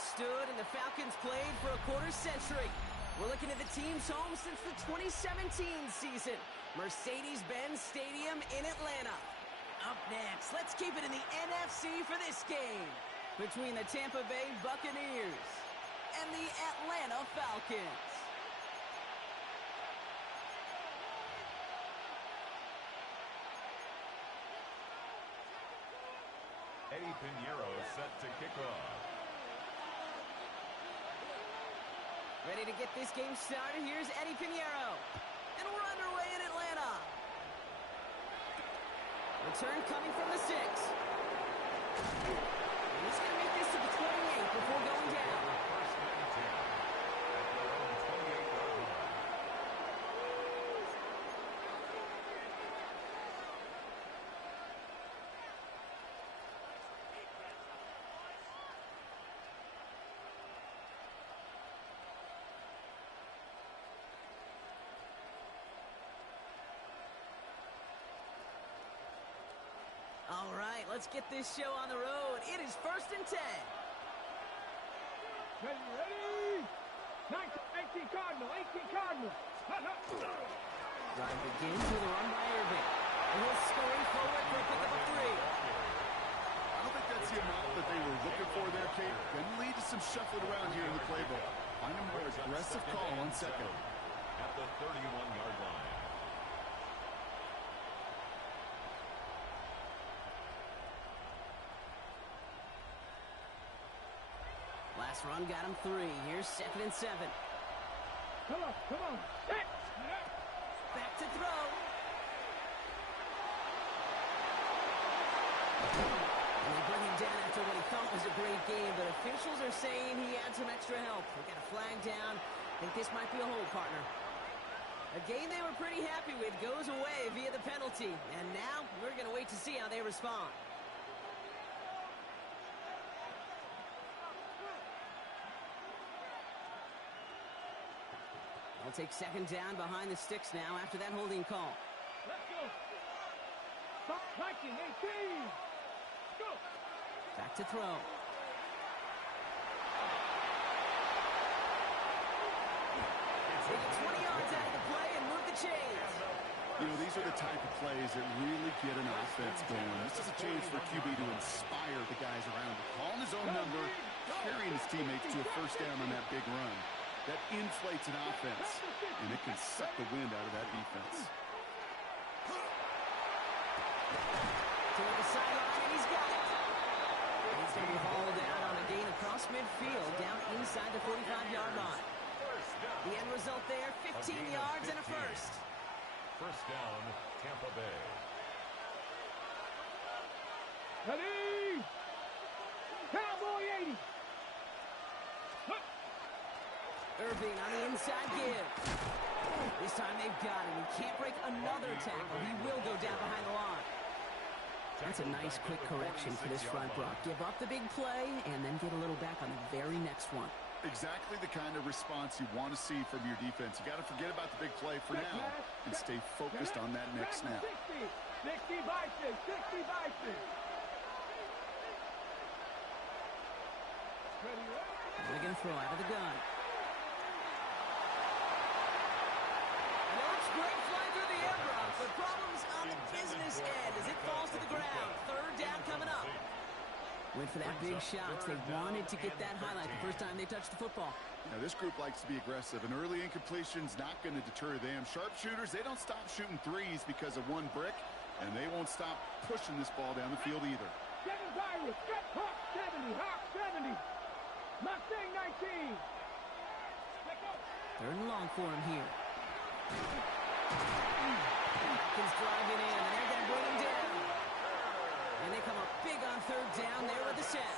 stood and the Falcons played for a quarter century. We're looking at the team's home since the 2017 season. Mercedes-Benz Stadium in Atlanta. Up next, let's keep it in the NFC for this game between the Tampa Bay Buccaneers and the Atlanta Falcons. Eddie Pinheiro set to kick off. Ready to get this game started. Here's Eddie Pinheiro. And we're underway in Atlanta. Return coming from the 6. He's going to make this to the 28 before going down. First and 10 at their own 28-yard line. All right, let's get this show on the road. It is 1st and 10. Ready? 18 Cardinal, 18 Cardinal. Drive begins with a run by Irving. And he'll scurry forward for a pickup of 3. I don't think that's the amount that they were looking for there, Kate. Going to lead to some shuffling around here in the playbook. Find a more aggressive call on second. At the 31-yard line. Last run got him 3. Here's 2nd and 7. Come on. Back to throw. And they bring him down after what he thought was a great game, but officials are saying he had some extra help. We got a flag down. Think this might be a hold, partner. A game they were pretty happy with goes away via the penalty. And now we're going to wait to see how they respond. They'll take 2nd down behind the sticks now after that holding call. Let's go. Stop fighting, 18. Go. Back to throw. Take 20 yards out of the play and move the chains. You know, these are the type of plays that really get an offense going. This is a chance for QB to inspire the guys around him. Calling his own number, carrying his teammates to a 1st down on that big run. That inflates an offense, and it can suck the wind out of that defense. Toward the sideline, and he's got it. He's going to be hauled down on a gain across midfield, down inside the 45-yard line. The end result there, 15 yards and a first. First down, Tampa Bay. Ready? Cowboy 80. Irving on the inside give. This time they've got him. He can't break another tackle. He will go down behind the line. That's a nice quick correction for this front, Brock. Give up the big play and then get a little back on the very next one. Exactly the kind of response you want to see from your defense. You got to forget about the big play for now and stay focused on that next snap. 60 Bison, 60 Bison. They're going to throw out of the gun. Great fly through the air, Brock, but problems on the business end as it falls to the ground. 3rd down coming up. Went for that big shot. They wanted to get that highlight the first time they touched the football. Now, this group likes to be aggressive. An early incompletion's not going to deter them. Sharpshooters, they don't stop shooting threes because of one brick, and they won't stop pushing this ball down the field either. Get Virus, get Hawk 70, Hawk 70. Mustang 19. 3rd and long for him here. Falcons driving in, and they're going to bring him down. And they come up big on 3rd down there with the set.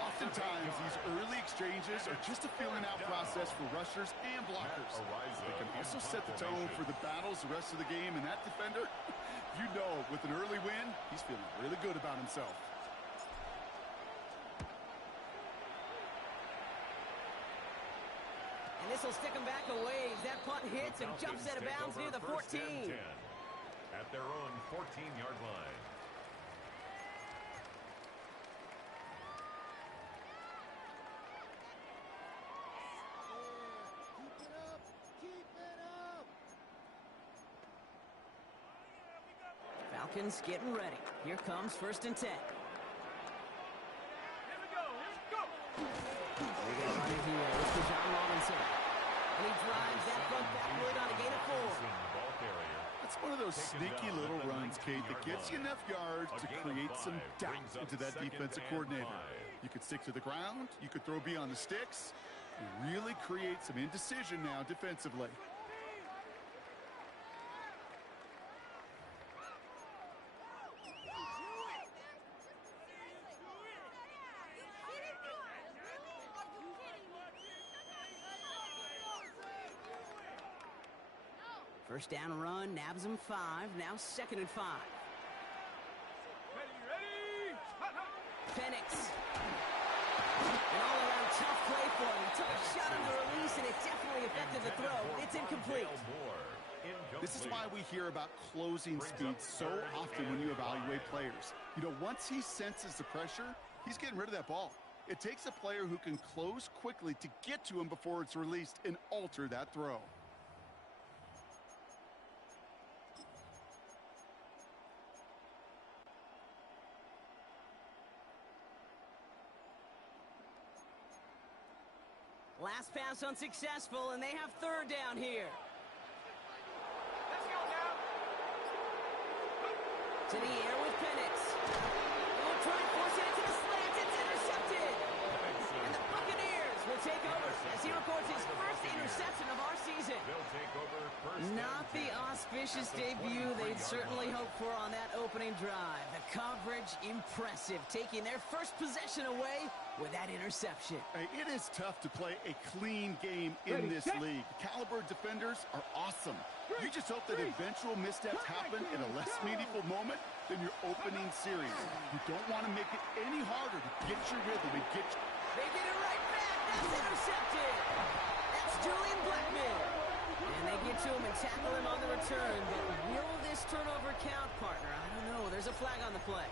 Oftentimes, these early exchanges are just a filling-out process for rushers and blockers. They can also set the tone for the battles the rest of the game, and that defender, you know, with an early win, he's feeling really good about himself. And this will stick him back a ways. That punt hits and jumps out of bounds near the 14. At their own 14-yard line. Falcons getting ready. Here comes 1st and 10. Here we go. They're going to run it here with John Robinson. And he drives that front backward on a gain of 4. It's one of those sneaky little runs, Kate, that gets you enough yards to create some doubt into that defensive coordinator. You could stick to the ground. You could throw beyond the sticks. You really create some indecision now defensively. First down run, nabs him 5. Now 2nd and 5. Ready. Penix. An all-around tough play for him. He took a shot on the release, and it definitely affected the throw. It's incomplete. This is why we hear about closing speed so often when you evaluate players. You know, once he senses the pressure, he's getting rid of that ball. It takes a player who can close quickly to get to him before it's released and alter that throw. Last pass unsuccessful, and they have 3rd down here. Let's go now. To the air with Penix. They'll try and force it into the slant. It's intercepted. And the Buccaneers will take over as he records his first interception of our season. Not the auspicious debut they'd certainly hoped for on that opening drive. The coverage, impressive, taking their first possession away with that interception. Hey, it is tough to play a clean game in this league. Caliber defenders are awesome. You just hope that eventual missteps happen in a less meaningful moment than your opening series. You don't want to make it any harder to get your rhythm and get your... They get it right back. That's intercepted. That's Julian Blackman. And they get to him and tackle him on the return. But will this turnover count, partner? I don't know. There's a flag on the play.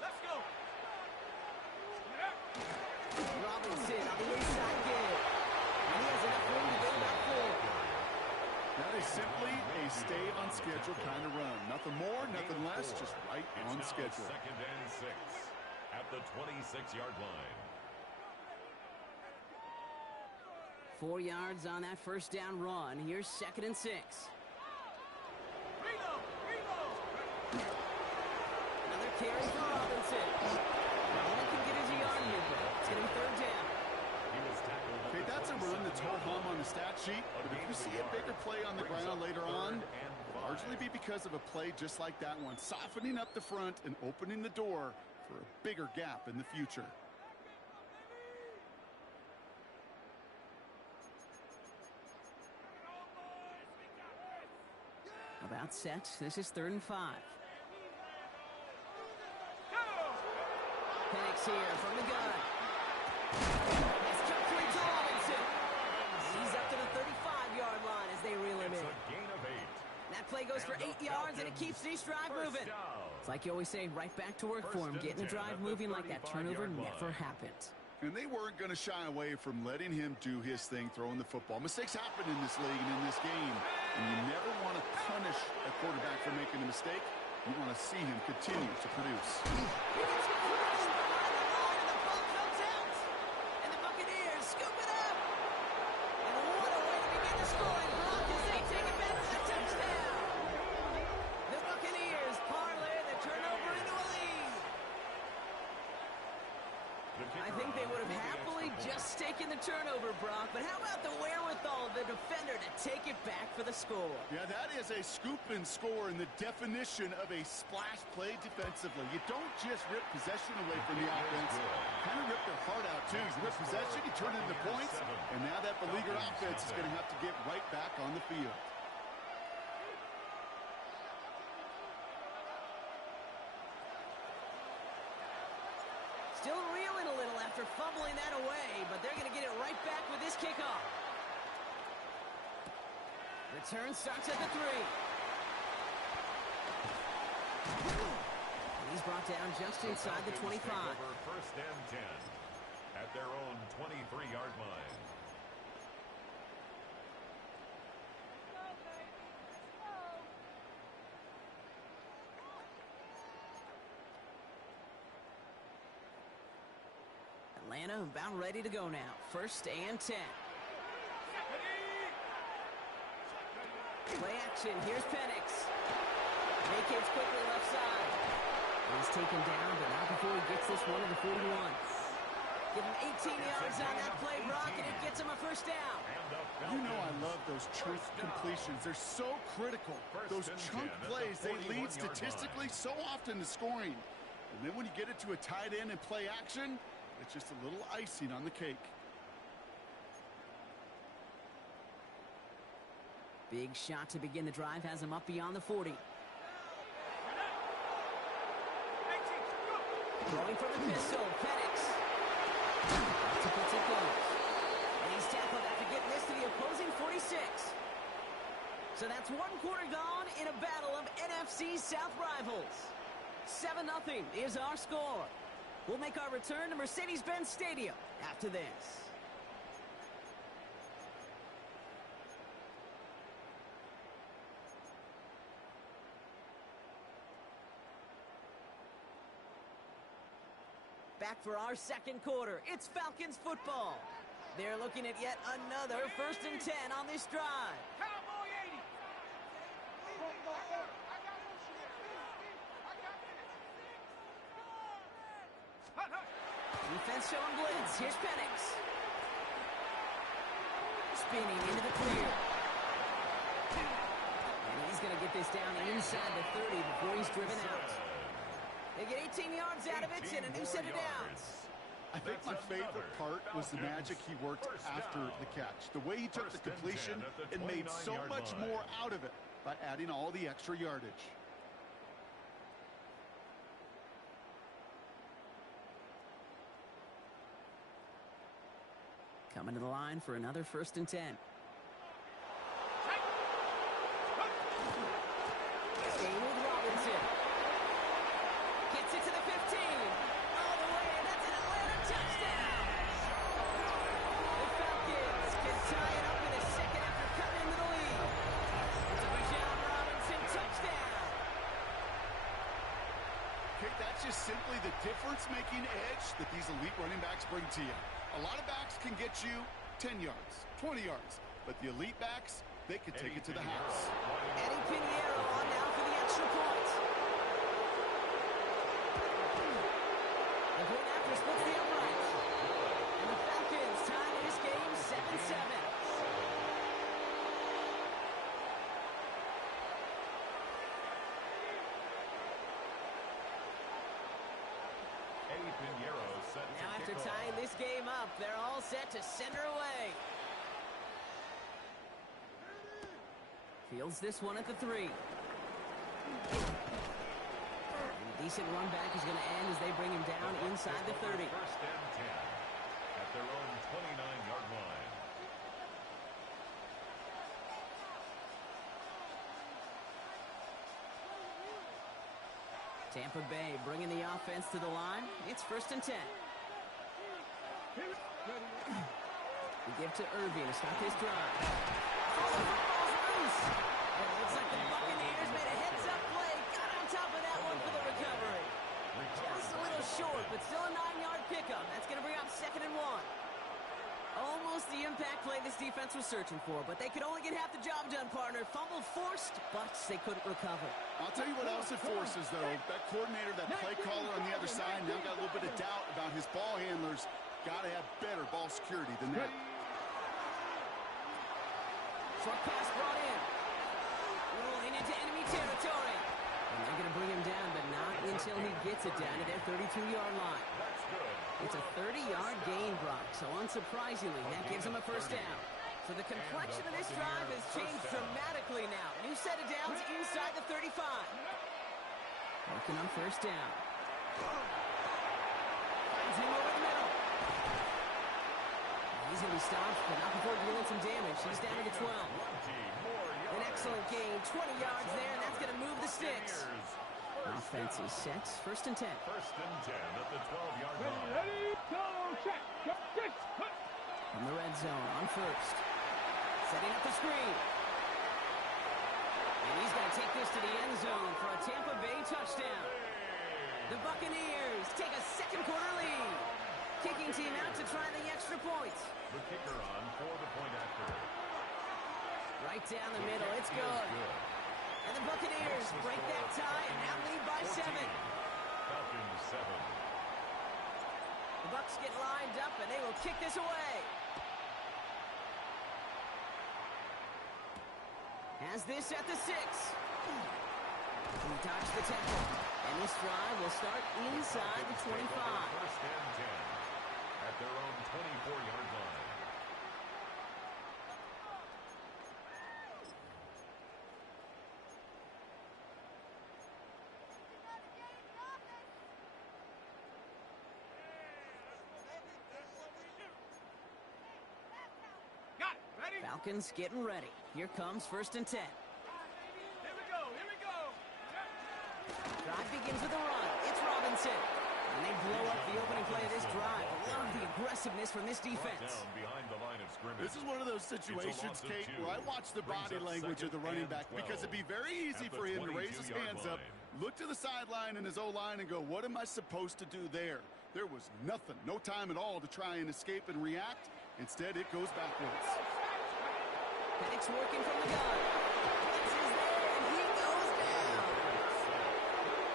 Let's go. Robinson on the inside gig. And he has enough room to get him out 4. That is simply a stay on schedule kind of run. Nothing more, nothing less, just right on schedule. 2nd and 6 at the 26-yard line. 4 yards on that first down run. Here's 2nd and 6. Another carry for Robinson. Only can get his yard here, but it's going to be 3rd down. Okay, that's a run that's ho-hum on the stat sheet, but if you see a bigger play on the ground later on, it'll largely be because of a play just like that one, softening up the front and opening the door for a bigger gap in the future. About set. This is 3rd and 5. Penix here from the gun. That's cut free to Robinson. He's up to the 35-yard line as they reel him in. That play goes for 8 yards, and it keeps these drive moving. It's like you always say, right back to work for him. Getting the drive moving like that turnover never happened. And they weren't going to shy away from letting him do his thing, throwing the football. Mistakes happen in this league and in this game, and you never want to punish a quarterback for making a mistake. You want to see him continue to produce. He gets crushed behind the line, and the ball comes out. And the Buccaneers scoop it up. And what a way to begin the scoring block as they take it back for the touchdown. The Buccaneers parlay the turnover into a lead. I think they would have happily just taken the turnover, Brock, but how about the wherewithal of the defender to take it back for the score? Yeah, that is a scoop and score in the definition of a splash play defensively. You don't just rip possession away from the offense. Kind of rip their heart out, too. You rip possession, you turn it into points, and now that beleaguered offense is going to have to get right back on the field. Still reeling a little after fumbling that away, but they're going to get it right back with this kickoff. Return starts at the 3. And he's brought down just inside the 25. First and 10 at their own 23-yard line. Atlanta about ready to go now. First and 10. Play action. Here's Penix. Vacates quickly left side. He's taken down, but not before he gets this one to the 41. Give him 18 yards on that play, Brock, and it gets him a first down. You know I love those chunk completions. They're so critical. Those chunk plays, they lead statistically so often to scoring. And then when you get it to a tight end and play action, it's just a little icing on the cake. Big shot to begin the drive has him up beyond the 40. Throwing from the pistol, Penix. It goes. And he's tackled after getting this to the opposing 46. So that's one quarter gone in a battle of NFC South rivals. 7-0 is our score. We'll make our return to Mercedes-Benz Stadium after this. Back for our second quarter. It's Falcons football. They're looking at yet another first and 10 on this drive. Cowboy 80. Defense showing blitz. Here's Penix. Spinning into the clear. And he's going to get this down inside the 30 before he's driven out. They get 18 yards out of it and a new set of downs. I think my favorite part was the magic he worked after the catch. The way he took the completion and made so much more out of it by adding all the extra yardage. Coming to the line for another first and 10. Staying with Robinson. Gets it to the 15. All the way, and that's an Atlanta touchdown. The Falcons can tie it up in a second after cutting into the lead. It's a Bijan Robinson touchdown. Okay, that's just simply the difference-making edge that these elite running backs bring to you. A lot of backs can get you 10 yards, 20 yards, but the elite backs, they can take it to the house. Eddie Pinheiro on now for the extra point. The point after splits the upright. And the Falcons tie this game 7-7. Now after tying this game up, they're all set to send her away. Fields this one at the 3. And a decent run back is going to end as they bring him down inside the 30. First and 10 at their own 29-yard line. Tampa Bay bringing the offense to the line. It's first and 10. We give to Irving to stop his drive. Oh, the football's loose. And it looks like the Buccaneers made a heads-up play. Got on top of that one for the recovery. Just a little short, but still a 9-yard pickup. That's going to bring up 2nd and 1. Almost the impact play this defense was searching for, but they could only get half the job done, partner. Fumble forced, but they couldn't recover. I'll tell you what else it forces, though. That coordinator, that play caller on the other side, now got a little bit of doubt about his ball handlers. Got to have better ball security than that. Short pass brought in. Rolling into enemy territory. And they're going to bring him down, but not until he gets it down to their 32-yard line. It's a 30-yard gain, Brock, so unsurprisingly, that gives him a first down. So the complexion of this drive has changed dramatically now. New set of downs inside the 35. Working on first down. Finds him over the middle. He's going to be stopped, but not before dealing some damage. He's down to the 12. An excellent gain, 20 yards there, and that's going to move the sticks. Offense is set. First and 10. First and 10 at the 12-yard Ready, line. ready, go, check, go, six, hut. From the red zone on first. Setting up the screen. And he's going to take this to the end zone for a Tampa Bay touchdown. The Buccaneers take a second quarter lead. Kicking team out to try the extra point. The kicker on for the point after. Right down the middle. It's good. And the Buccaneers break that tie and now lead by 7. Falcons 7. The Bucs get lined up and they will kick this away. Has this at the 6. He dodged the tackle. And this drive will start inside the 25. First and 10 at their own 24-yard line. Got it, ready? Falcons getting ready. Here comes first and 10. Here we go, here we go. Drive begins with a run. It's Robinson. And they blow up the opening play of this drive. I love the aggressiveness from this defense. Down behind the line of scrimmage. This is one of those situations, Kate, where I watch the body language of the running back because it'd be very easy for him to raise his hands up, look to the sideline and his O-line and go, what am I supposed to do there? There was nothing, no time at all to try and escape and react. Instead, it goes backwards. Penix working from the gun. Penix is there, and he goes down.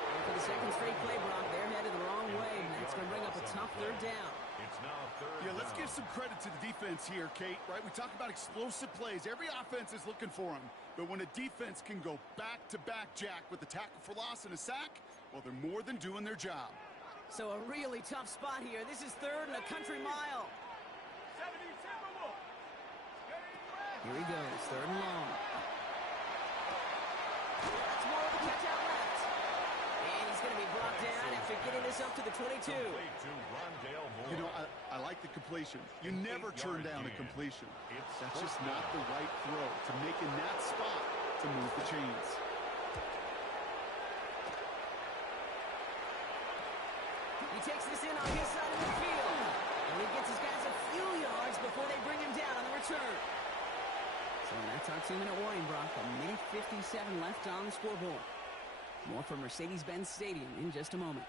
And for the second straight play, Brock, they're headed the wrong way, and that's going to bring up a tough third down. It's now third Yeah, let's down. give some credit to the defense here, Kate, right? We talk about explosive plays. Every offense is looking for them. But when a defense can go back-to-back, Jack, with a tackle for loss and a sack, well, they're more than doing their job. So a really tough spot here. This is third and a country mile. 70 Timberwolves. Here he goes, third and long. That's more of a catch out left. And he's going to be brought down after getting this up to the 22. Complete to Rondale Moore. You know, I like the completion. You never turn down a completion. That's just not the right throw to make in that spot to move the chains. He takes this in on his side of the field. And he gets his guys a few yards before they bring him down on the return. So that's our 2-minute warning, Brock. A minute 57 left on the scoreboard. More from Mercedes-Benz Stadium in just a moment.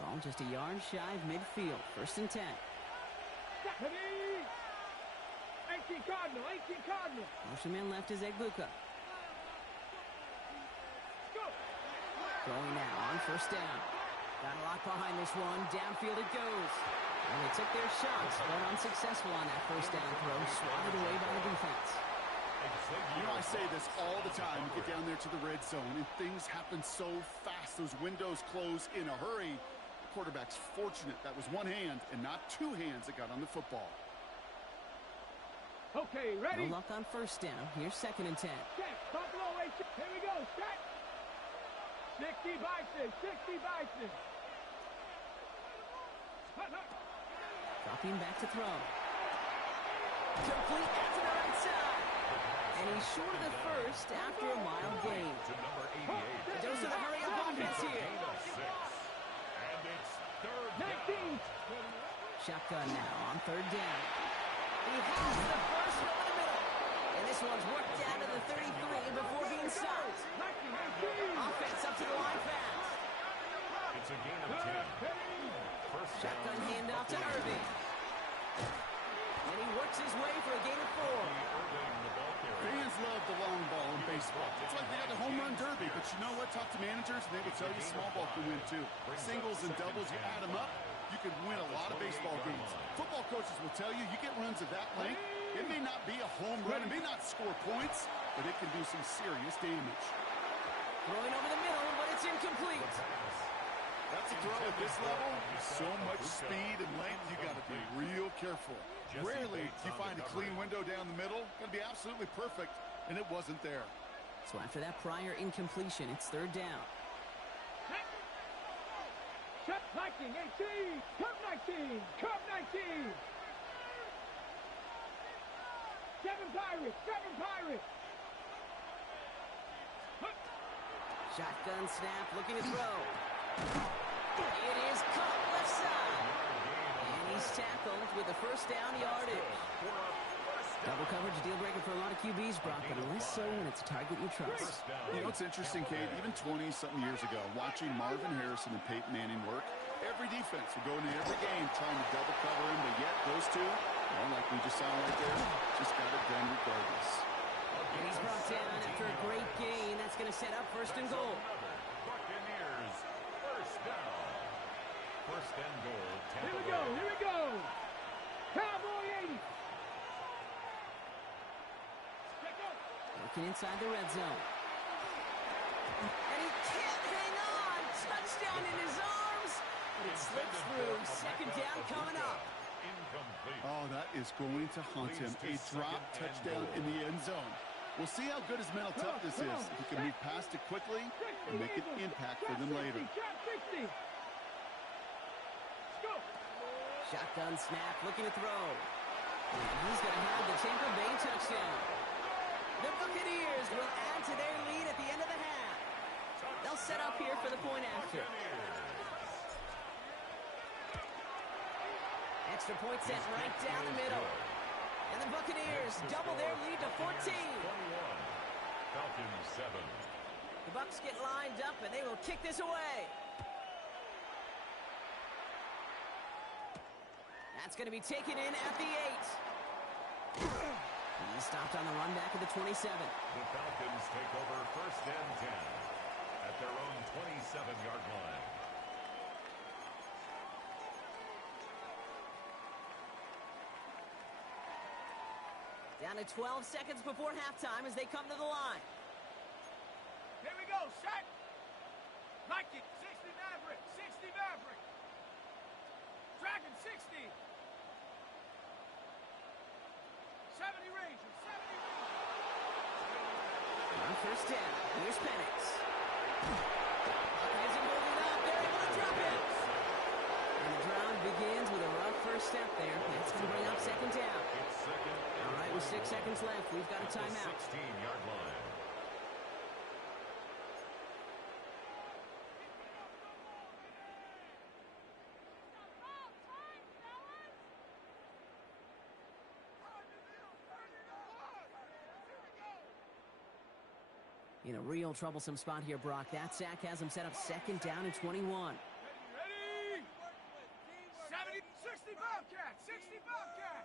Ball just a yard shy of midfield. First and 10. Ready. 18 Cardinal, 18 Cardinal. Motion man left is Egbuka. Go. Going now on first down. Got a lot behind this one. Downfield it goes. And they took their shots, but unsuccessful on that first down throw. Swatted away by the defense. You know, I say this all the time. You get down there to the red zone, and things happen so fast. Those windows close in a hurry. The quarterback's fortunate that was one hand and not two hands that got on the football. Okay, ready. No luck on first down. Here's second and 10. Check. Buffalo 8. Here we go. Set. 60 Bison. 60 Bison. Hut, hut. Dropping back to throw. Complete out to the right side. And he's short of the first after a mile gain. To number 88. A dose of the hurry-up offense here. Gain of 6. And it's third 19. down. Shotgun now on third down. He has the first over the middle. And this one's worked down to the 33 before being stopped. 19. Offense up to the line fast. It's a gain of 10. First down. Shotgun handoff to Irving. And he works his way for a gain of 4. Irving, the ball carrier. Fans love the long ball in baseball. It's like they got the home run derby, but you know what? Talk to managers, and they will tell you small ball can win too. Singles and doubles, you add them up, you can win a lot of baseball games. Football coaches will tell you, you get runs of that length, it may not be a home run, it may not score points, but it can do some serious damage. Throwing over the middle, but it's incomplete. That's a throw at this level. So much speed and length, you got to be real careful. Rarely do you find a clean window down the middle. Going to be absolutely perfect, and it wasn't there. So after that prior incompletion, it's third down. Check 19. 18. Cup 19. Cup 19. 7 Pirates. 7 Pirates. Shotgun snap, looking to throw. It is caught left side. And he's tackled with the first down yardage. Double coverage, a deal breaker for a lot of QBs, Brock, but less so when it's a target you trust. You know, it's interesting, Kate, even 20-something years ago, watching Marvin Harrison and Peyton Manning work, every defense would go into every game trying to double cover him, but yet those two, well, like we just saw right there, just got it done regardless. And he's brought down after a great gain. That's going to set up first and goal. Buccaneers, first down. First and goal. Here we go, here we go. Cowboy 80. Working inside the red zone. And he can't hang on. Touchdown in his arms. But it slips through. Second down coming up. Incomplete. Oh, that is going to haunt him. A drop touchdown in the end zone. We'll see how good his mental toughness is. If he can move past it quickly and make an impact for them later. Shotgun snap, looking to throw. And he's going to have the Tampa Bay touchdown. The Buccaneers will add to their lead at the end of the half. They'll set up here for the point after. Extra point set right down the middle. And the Buccaneers double their lead to 14. 21. Falcons 7. The Bucs get lined up, and they will kick this away. That's going to be taken in at the 8. He's stopped on the run back at the 27. The Falcons take over first and 10 at their own 27-yard line. Down to 12 seconds before halftime as they come to the line. Here we go, shot. Like it, 60 Maverick, 60 Maverick. Dragon 60. 70 Rangers, 70 Rangers. On first down, here's Penix. Buccaneers are moving up, they're able to drop it. And the drive begins with a rough first step there. That's going to bring up second down. It's second. All right, with 6 seconds left, we've got a timeout. 16-yard line. In a real troublesome spot here, Brock. That sack has him set up second down and 21. Ready? 70, 60 Bobcat, 60 Bobcat.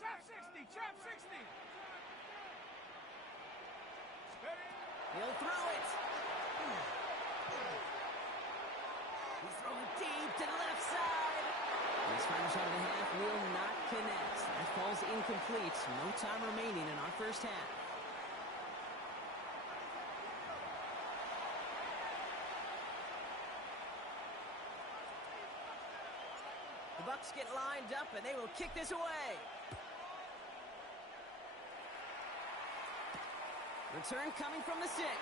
Chop 60, chop 60. Steady. He'll throw it. He's throwing deep to the left side. His final shot of the half will not connect. That falls incomplete. No time remaining in our first half. The Bucs get lined up, and they will kick this away. Return coming from the 6. He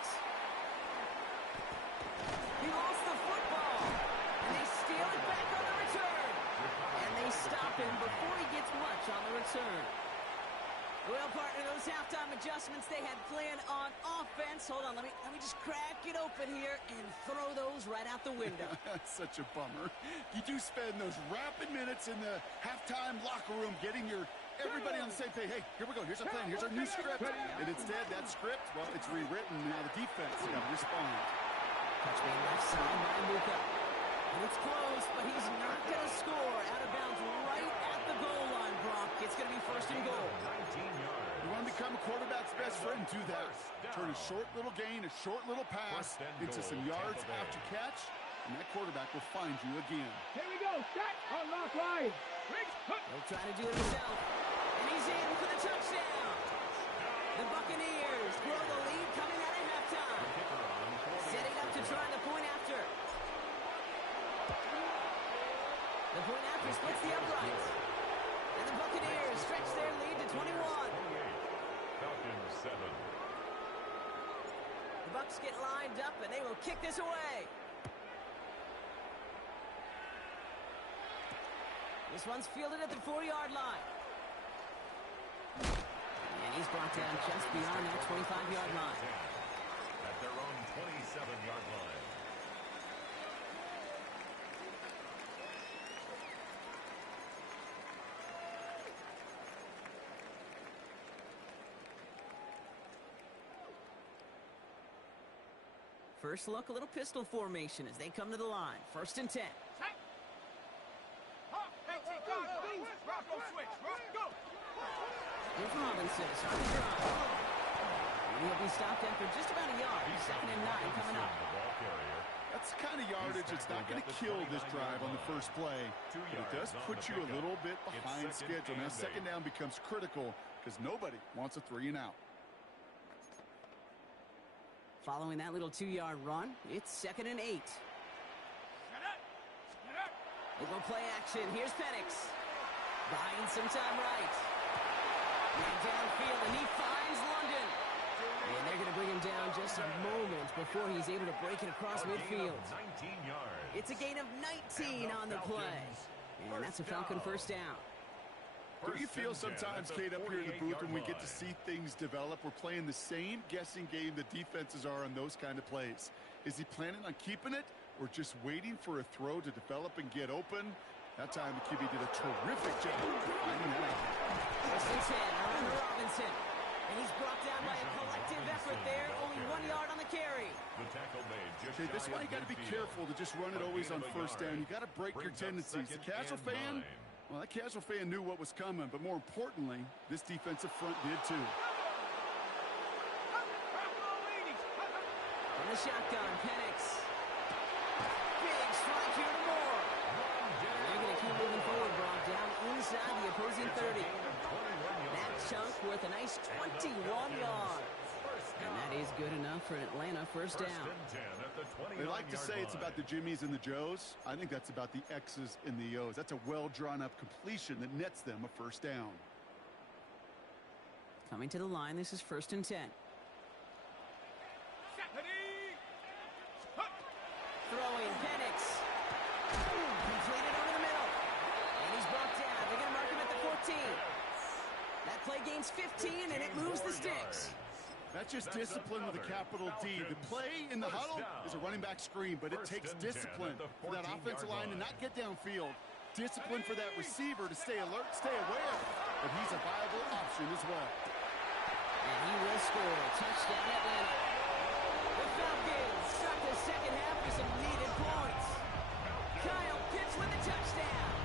lost the football, and they steal it back on the return. And they stop him before he gets much on the return. Well, partner, those halftime adjustments they had planned on offense. Hold on, let me just crack it open here and throw those right out the window. That's such a bummer. You do spend those rapid minutes in the halftime locker room getting everybody on the same page. Hey, here we go. Here's our plan. Here's our new script. And instead, that script, well, it's rewritten. Now the defense is going to respond. Touchdown left side by Luka. And it's close, but he's not going to score. Out of bounds right at the goal line, Brock. It's going to be first and goal. 19 yards. You want to become a quarterback's best friend? Do that. Turn a short little gain, a short little pass into some yards after catch, and that quarterback will find you again. Here we go, shot. Unlock line. He'll try to do it himself. And he's in for the touchdown. The Buccaneers grow the lead coming out of halftime. Setting up to try the point after. The point after splits the uprights. And the Buccaneers stretch their lead to 21. Falcons 7. The Bucs get lined up, and they will kick this away. This one's fielded at the 4-yard line. And he's brought down just beyond that 25-yard line. At their own 27-yard line. First look, a little pistol formation as they come to the line. 1st and 10. Here's Robinson, start the drive. He'll be stopped after just about a yard. 2nd and 9 coming up. That's the kind of yardage it's not going to kill this drive on the first play, but it does put you a little bit behind schedule. Now 2nd down becomes critical because nobody wants a 3 and out. Following that little 2-yard run, it's 2nd and 8. They go play action. Here's Penix. Buying some time right. And downfield, and he finds London. And they're going to bring him down just a moment before he's able to break it across midfield. 19 yards. It's a gain of 19 on the play. And that's a Falcon 1st down. Do you feel sometimes, Kate, up here in the booth when we get to see things develop? We're playing the same guessing game the defenses are on those kind of plays. Is he planning on keeping it or just waiting for a throw to develop and get open? That time the QB did a terrific job finding that out. 1st and 10, around to Robinson. And he's brought down by a collective effort there. Only 1 yard on the carry. The tackle made just Okay, this is why you got to be careful to just run it always on 1st down. You got to break your tendencies. The casual fan, well, that casual fan knew what was coming, but more importantly, this defensive front did too. From the shotgun, Penix. Big strike here to Moore. And they're going to keep moving forward, Brock, down inside the opposing 30. That chunk worth a nice 21 yards. And that is good enough for an Atlanta 1st down. They like to say it's about the Jimmies and the Joes. I think that's about the X's and the O's. That's a well-drawn-up completion that nets them a 1st down. Coming to the line, this is 1st and 10. Throwing, Penix. Completed over the middle. And he's brought down. They're going to mark him at the 14. That play gains 15, and it moves the sticks. That's just discipline with a capital D. The play in the huddle is a running back screen, but it takes discipline for that offensive line to not get downfield. Discipline for that receiver to stay alert, stay aware. But he's a viable option as well. And he will score. Touchdown, Atlanta. The Falcons start the 2nd half with some needed points. Kyle Pitts with the touchdown.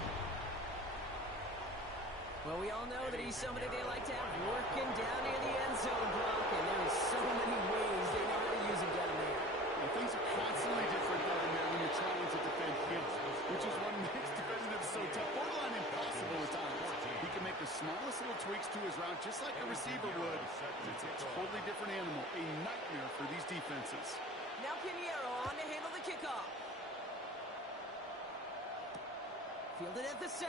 Well, we all know that he's somebody they like to have working down near the end zone, Brock, and there are so many ways they know how to use him down there. And things are constantly different down there when you're trying to defend him, which is what makes defending him so tough. Borderline impossible at times. He can make the smallest little tweaks to his route, just like a receiver would. It's a totally different animal, a nightmare for these defenses. Now Pinheiro on to handle the kickoff. Fielded at the 7.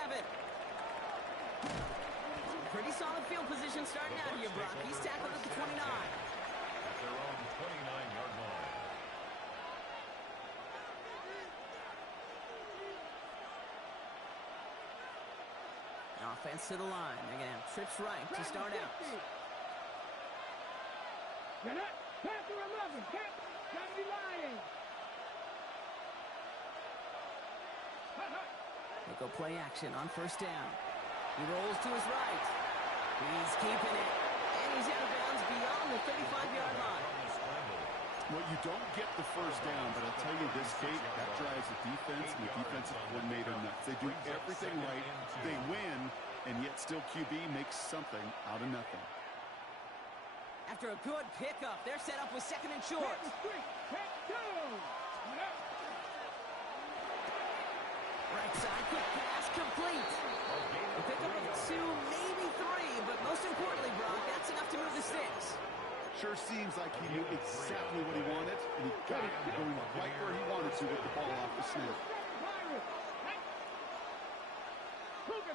Pretty solid field position starting out here, Brock. He's tackled at the 29. At their own 29-yard line. Offense to the line. They're going to have trips right to start out. Panther 11. Gotta be lying. They go play action on 1st down. He rolls to his right. He's keeping it. And he's out of bounds beyond the 35-yard line. Well, you don't get the 1st down, but I'll tell you this, Kate, that drives the defense and the defensive coordinator nuts. They do everything right. They win, and yet still QB makes something out of nothing. After a good pickup, they're set up with 2nd and short. Right side, quick pass, complete. A pickup of 2, maybe 3, but most importantly, Brock, that's enough to move the sticks. Sure seems like he knew exactly what he wanted, and he got it going right where he wanted to with the ball off the snap.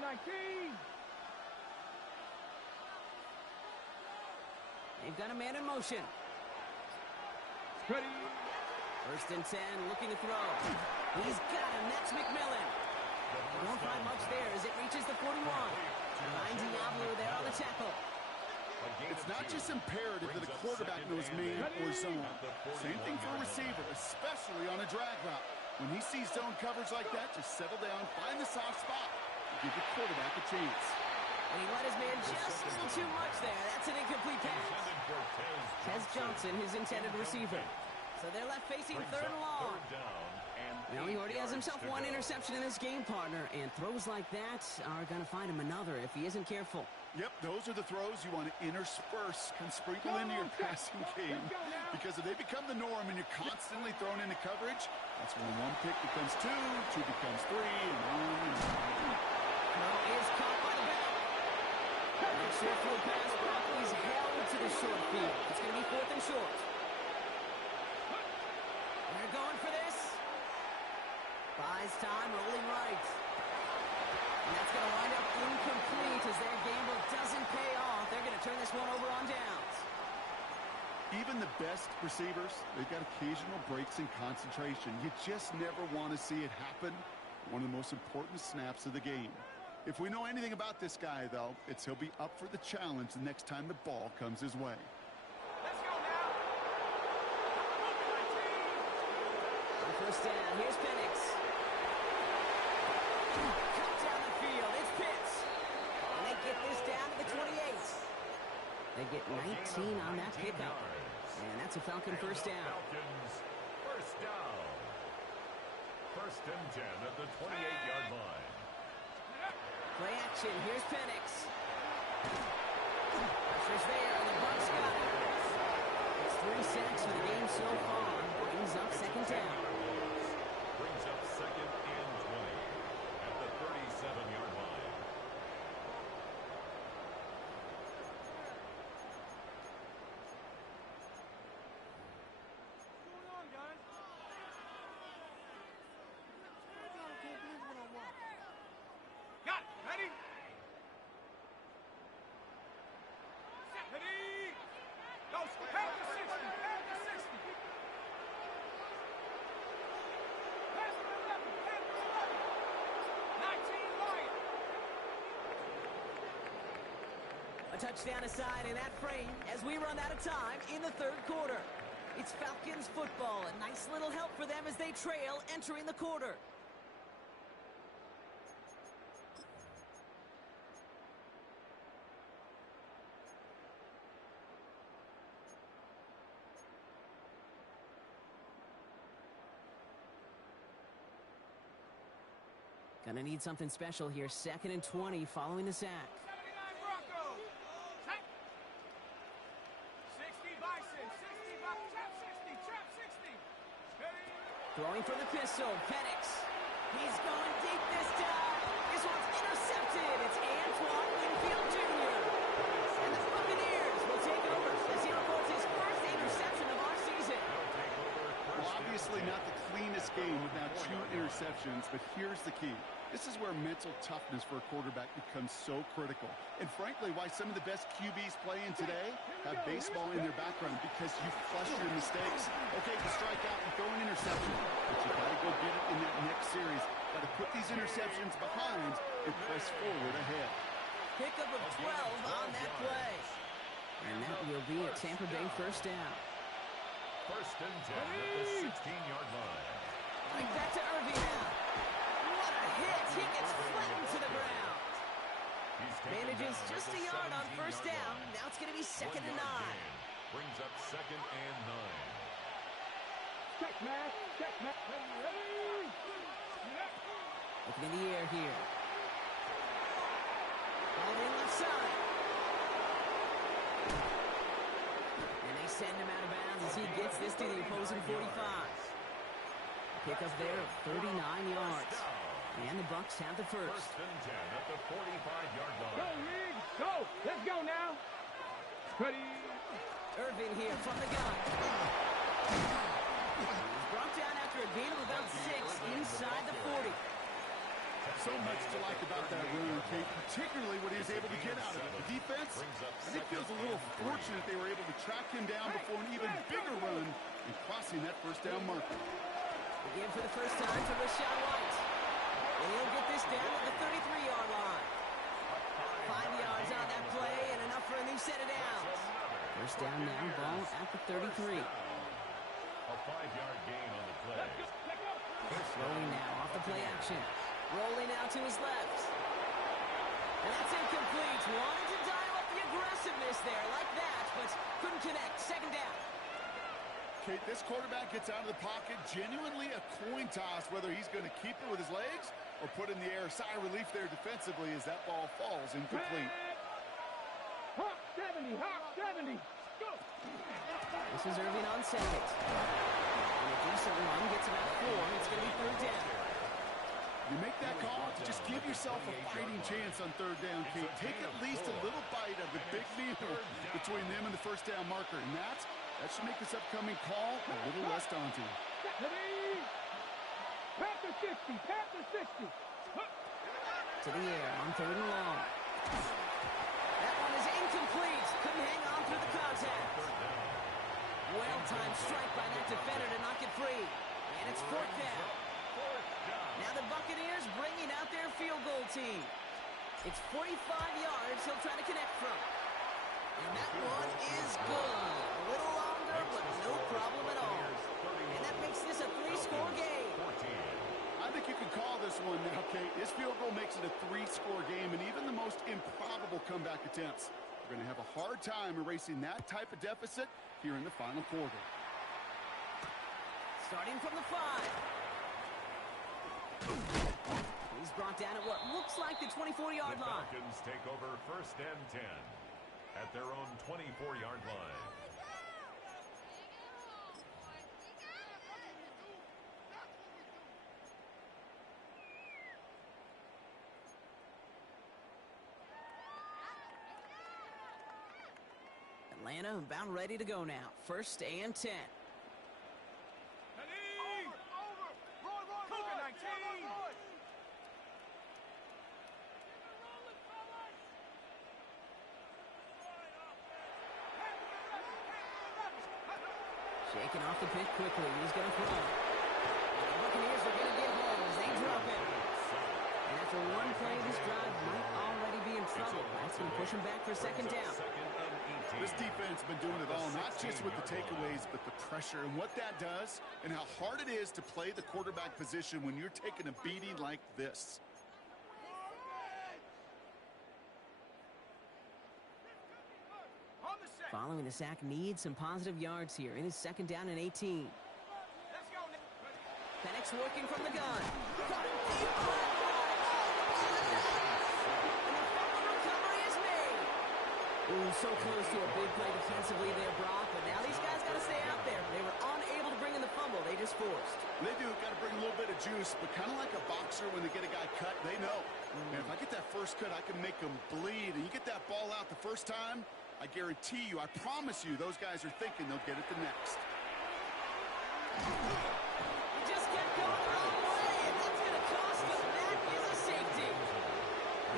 19. They've got a man in motion. Ready. 1st and 10, looking to throw. He's got him. That's McMillan. Won't find much there as it reaches the 41. Ryan Diablo there on the tackle. It's not just imperative that a quarterback knows man or zone. Same thing for a receiver, especially on a drag route. When he sees zone coverage like that, just settle down, find the soft spot, and give the quarterback a chance. And he let his man just a little too much there. That's an incomplete pass. Tez Johnson, his intended receiver. So they're left facing third and long. Now he already has himself one interception in this game, partner, and throws like that are going to find him another if he isn't careful. Yep, those are the throws you want to intersperse and sprinkle into your passing game, because if they become the norm and you're constantly thrown into coverage, that's when one pick becomes two becomes three, and on. Throw is caught by the back. That short field pass, Broccoli's held to the short field. It's going to be 4th and short. They're going for this. Buys time, rolling right. And that's going to wind up incomplete as their gamble doesn't pay off. They're going to turn this one over on downs. Even the best receivers, they've got occasional breaks in concentration. You just never want to see it happen. One of the most important snaps of the game. If we know anything about this guy, though, it's he'll be up for the challenge the next time the ball comes his way. Let's go now. First down, here's Penix. Cut down the field, it's Pitts. And they get this down to the 28. They get 19 on that pickup. And that's a Falcon first down. Falcons first down. 1st and 10 at the 28-yard line. Play action, here's Penix. Pressure's there, and the Bucs got it. It's 3 sacks for the game so far. Brings up 2nd down. Brings up 2nd and 20 at the 37-yard line. What's going on, guys? Got it. Ready? Set. Ready? Go. Head to 60. Head to 60. Head to 11. Head to 11. 19 right. A touchdown aside in that frame as we run out of time in the 3rd quarter. It's Falcons football. A nice little help for them as they trail entering the quarter. Gonna need something special here. 2nd and 20 following the sack. 79 Broncos. Set. 60 Bison. 60 Bison. Trap 60. Trap 60. Ready? Throwing from the pistol, Penix. He's going deep this time. This one's intercepted. It's Antoine Winfield Jr. And the Buccaneers will take over as he records his first interception of our season. Well, obviously not the cleanest game with now 2 interceptions, but here's the key. This is where mental toughness for a quarterback becomes so critical. And frankly, why some of the best QBs playing today have baseball in their background, because you flush your mistakes. Okay, you strike out and throw an interception, but you got to go get it in that next series. Got to put these interceptions behind and press forward ahead. Pickup of 12 on that play. And that will be a Tampa Bay first down. 1st and 10 at the 16-yard line. Right back to Irving now. What a hit. He gets flattened to the ground. Manages just a yard on first down. Now it's going to be 2nd and 9. Brings up 2nd and 9. Check, man. Check, man. Ready? Looking in the air here. Ball in left side. And they send him out of bounds as he gets this to the opposing 45. Pickup there of 39 yards. And the Bucs have the first. 1st and 10 at the 45-yard Go, line. League. Go. Let's go now. Ready? Irvin here from the gun. He's brought down after a gain of about 6 inside the 40. So much to like about that run, Kate, particularly what he was able to get out of it. The defense, I think, feels a little fortunate they were able to track him down before an even bigger run and crossing that first down marker. Again for the first time to Rashad White. And he'll get this down at the 33-yard line. 5 yards on that play and enough for a new set of downs. First down now, ball at the 33. A 5-yard gain on the play. Rolling now off the play action. Rolling out to his left. And that's incomplete. Wanted to dial up the aggressiveness there like that, but couldn't connect. Second down. Okay, this quarterback gets out of the pocket. Genuinely a coin toss whether he's going to keep it with his legs or put in the air. Sigh of relief there defensively as that ball falls incomplete. Hawk 70, Hawk 70. Go. This is Irving on second. And a decent run gets about 4. It's going to be third down. You make that call to just give yourself a fighting chance on third down, Kate. Take at least a little bite of the big meal between them and the first down marker. And that should make this upcoming call a little less daunting. Panther 60, Panther 60. To the air on third and long. That one is incomplete. Couldn't hang on through the contact. Well-timed strike by that defender to knock it free. And it's fourth down. Now the Buccaneers bringing out their field goal team. It's 45 yards he'll try to connect from. And that one is good. A little longer, but no problem at all. And that makes this a 3-score game. I think you can call this one now, Kate. This field goal makes it a 3-score game, and even the most improbable comeback attempts are going to have a hard time erasing that type of deficit here in the final quarter. Starting from the 5. He's brought down at what looks like the 24-yard line. The Falcons take over first and 10 at their own 24-yard line. Atlanta about ready to go now. First and 10. Shaking off the pick quickly. He's going to throw. The Buccaneers are going to get home as they drop it. And after one play, this drive might already be in trouble. That's going to push him back for second down. This defense has been doing it all, not just with the takeaways, but the pressure and what that does and how hard it is to play the quarterback position when you're taking a beating like this. Following the sack needs some positive yards here. It is second down and 18. Penix working from the gun. Caught him deep. And the fumble recovery is made. Ooh, so close to a big play defensively there, Brock. But now these guys got to stay out there. They were unable to bring in the fumble. They just forced. They do. Got to bring a little bit of juice, but kind of like a boxer when they get a guy cut, they know. Man, if I get that first cut, I can make them bleed. And you get that ball out the first time, I guarantee you, I promise you, those guys are thinking they'll get it the next. He just kept going the wrong way, and that's going to cost them. That is a safety.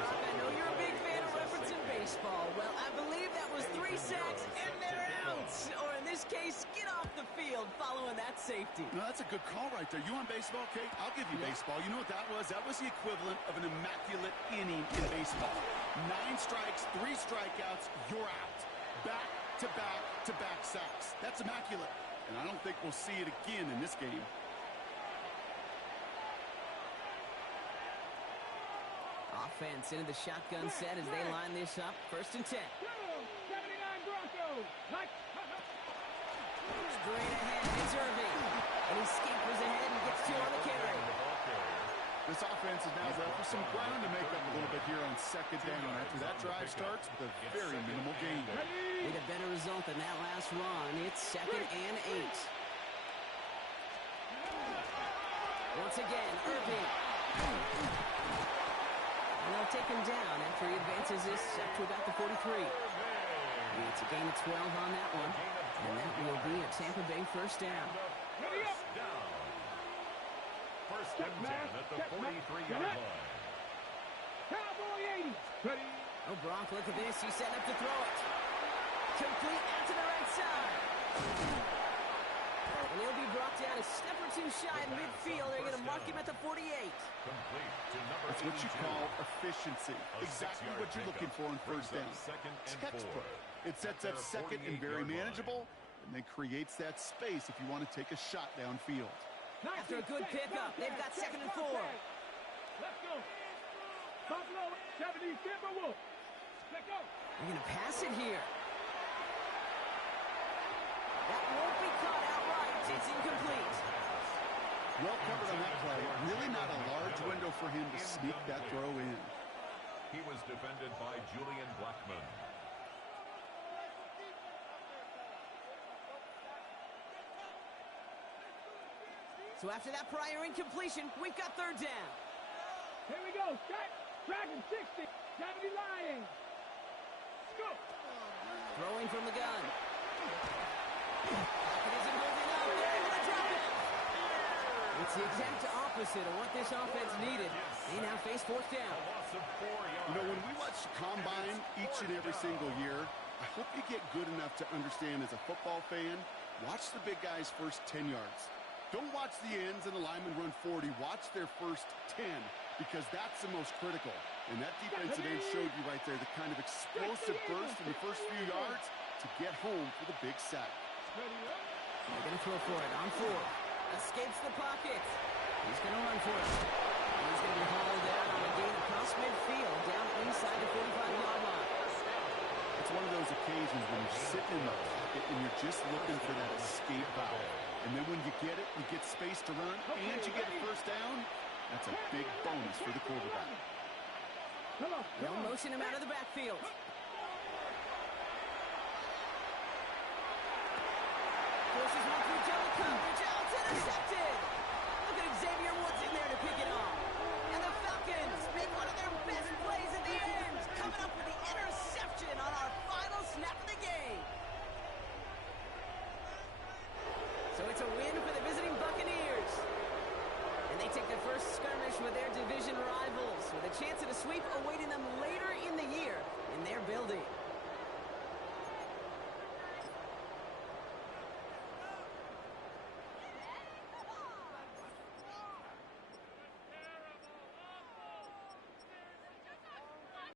Brock, I know you're a big fan of referencing baseball. Well, I believe that was 3 sacks, and they're out. Or in this case, get off the field following that safety. No, that's a good call right there. You on baseball, Kate? I'll give you baseball. You know what that was? That was the equivalent of an immaculate inning in baseball. 9 strikes, 3 strikeouts, you're out. Back-to-back-to-back sacks. That's immaculate. And I don't think we'll see it again in this game. Offense into the shotgun set as they line this up. First and 10. 79 Broncos. Straight ahead, it's Irving. And he scampers ahead and gets 2 on the carry. This offense is now left with some ground to make up a little bit here on second down. After that drive starts with a very minimal gain. Need a better result than that last run. It's second and 8. Once again, Irving. And they'll take him down after he advances this up to about the 43. It's a gain of 12 on that one. And that will be a Tampa Bay first down. First and 10 at the 43-yard line. Cowboy 80. Ready. Oh, Brock, look at this. He's setting up to throw it. Complete out to the right side. And he'll be brought down a step or 2 shy in midfield. They're going to mark him at the 48. That's what you call efficiency. Exactly what you're looking for in first down. Textbook. It sets up second and very manageable, and then creates that space if you want to take a shot downfield. After a good pickup, they've got 2nd and 4. Let's go. Buffalo, 70, Timberwolves. Let's go. They're going to pass it here. That won't be caught outright. It's incomplete. Well covered on that play. Really not a large window for him to sneak that throw in. He was defended by Julian Blackman. So after that prior incompletion, we've got 3rd down. Here we go. Shot. Dragon 60. 70 Lions. Go. Throwing from the gun. It isn't holding up. They're able to drop it. It's the exact opposite of what this offense needed. They now face 4th down. A loss of 4 yards. You know, when we watch Combine each and every single year, I hope you get good enough to understand as a football fan, watch the big guys' first 10 yards. Don't watch the ends and the linemen run 40. Watch their first 10, because that's the most critical. And that defensive end showed you right there the kind of explosive burst in the first few yards to get home for the big sack. They're going to throw for it on 4. Escapes the pocket. He's going to run for it. He's going to be hauled out on a gain across midfield down inside the 45-yard line. It's one of those occasions when you're sitting in the pocket and you're just looking for that escape valve. And then when you get it, you get space to run, and you get a first down. That's a big bonus for the quarterback. They'll motion him out of the backfield. Forces one through double coverage. Oh, it's intercepted. Look at Xavier Woods in there to pick it off. And the Falcons make one of their best plays at the end, coming up with the interception on our final snap of the game. So it's a win for the visiting Buccaneers. And they take the first skirmish with their division rivals with a chance